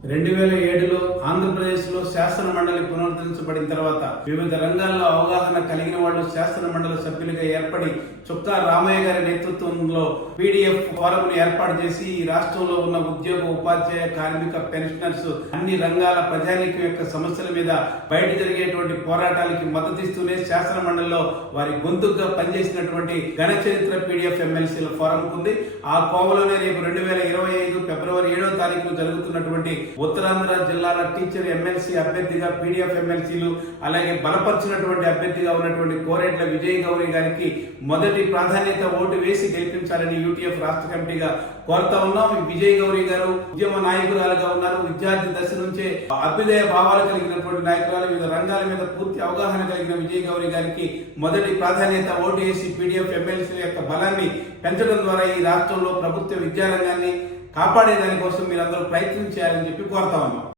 2007లో ఆంధ్రప్రదేశ్లో శాసన మండలి పునరుద్ధరించబడిన తర్వాత వివిధ రంగాల్లో అవగాహన కలిగిన వాళ్ళు శాసన మండలి సభ్యులుగా ఏర్పడి చుక్కా రామయ్య గారి నేతృత్వంలో పీడీఎఫ్ ఫోరంను ఏర్పాటు చేసి ఈ రాష్ట్రంలో ఉన్న ఉద్యోగ ఉపాధ్యాయ కార్మిక పెన్షనర్స్ అన్ని రంగాల ప్రజానీకం యొక్క సమస్యల మీద బయట జరిగేటువంటి పోరాటాలకి మద్దతిస్తూనే శాసన మండలిలో వారి గొంతుగా పనిచేసినటువంటి ఘన చరిత్ర పీడీఎఫ్ ఎమ్మెల్సీల ఫోరం ఉంది. ఆ కోవలోనే రేపు 2025 ఫిబ్రవరి 7వ తారీఖున జరుగుతున్నటువంటి ఉత్తరాంధ్ర జిల్లాల టీచర్ ఎమ్మెల్సీ అభ్యర్థిగా పీడీఎఫ్ ఎమ్మెల్సీలు అలాగే బలపరిచినటువంటి అభ్యర్థిగా ఉన్నటువంటి కోరెట్ల విజయ్ గౌరి గారికి మొదటి ప్రాధాన్యత ఓటు వేసి గెలిపించాలని యూటీఎఫ్ రాష్ట్ర కమిటీగా కోరుతా ఉన్నాం. విజయ్ గౌరి గారు ఉద్యమ నాయకురాలుగా ఉన్నారు. విద్యార్థి దశ నుంచే అభ్యుదయ భావాలు కలిగినటువంటి నాయకురాలు. వివిధ రంగాల మీద పూర్తి అవగాహన కలిగిన విజయ్ గౌరి గారికి మొదటి ప్రాధాన్యత ఓటు వేసి పీడీఎఫ్ ఎమ్మెల్సీల యొక్క బలాన్ని పెంచడం ద్వారా ఈ రాష్ట్రంలో ప్రభుత్వ విద్యారంగాన్ని కాపాడేదాని కోసం మీరందరూ ప్రయత్నం చేయాలని చెప్పి కోరుతా ఉన్నాం.